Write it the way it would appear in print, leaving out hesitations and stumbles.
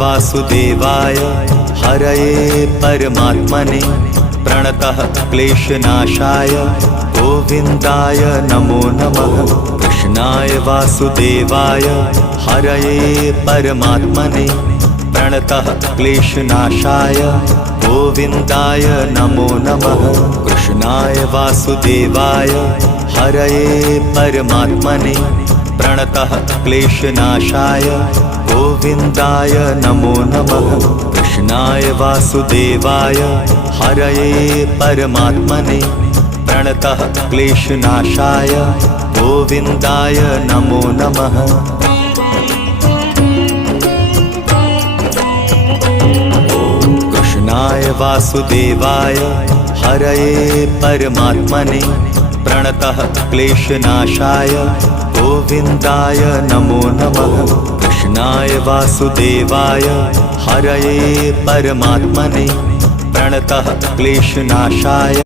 वासुदेवाय हरये परमात्मने प्रणतः क्लेशनाशाय गोविन्दाय नमो नमः। कृष्णाय वासुदेवाय हरये परमात्मने प्रणतः क्लेशनाशाय गोविन्दाय नमो नमः। कृष्णाय वासुदेवाय हरये परमात्मने प्रणतः क्लेशनाशाय गोविन्दाय नमो नमः। कृष्णाय वासुदेवाय हरये परमात्मने प्रणतः क्लेशनाशाय गोविन्दाय नमो नमः। कृष्णाय वासुदेवाय हरये परमात्मने प्रणतः क्लेशनाशाय गोविन्दाय नमो नमः। कृष्णाय वासुदेवाय हरये परमात्मने प्रणतः क्लेशनाशाय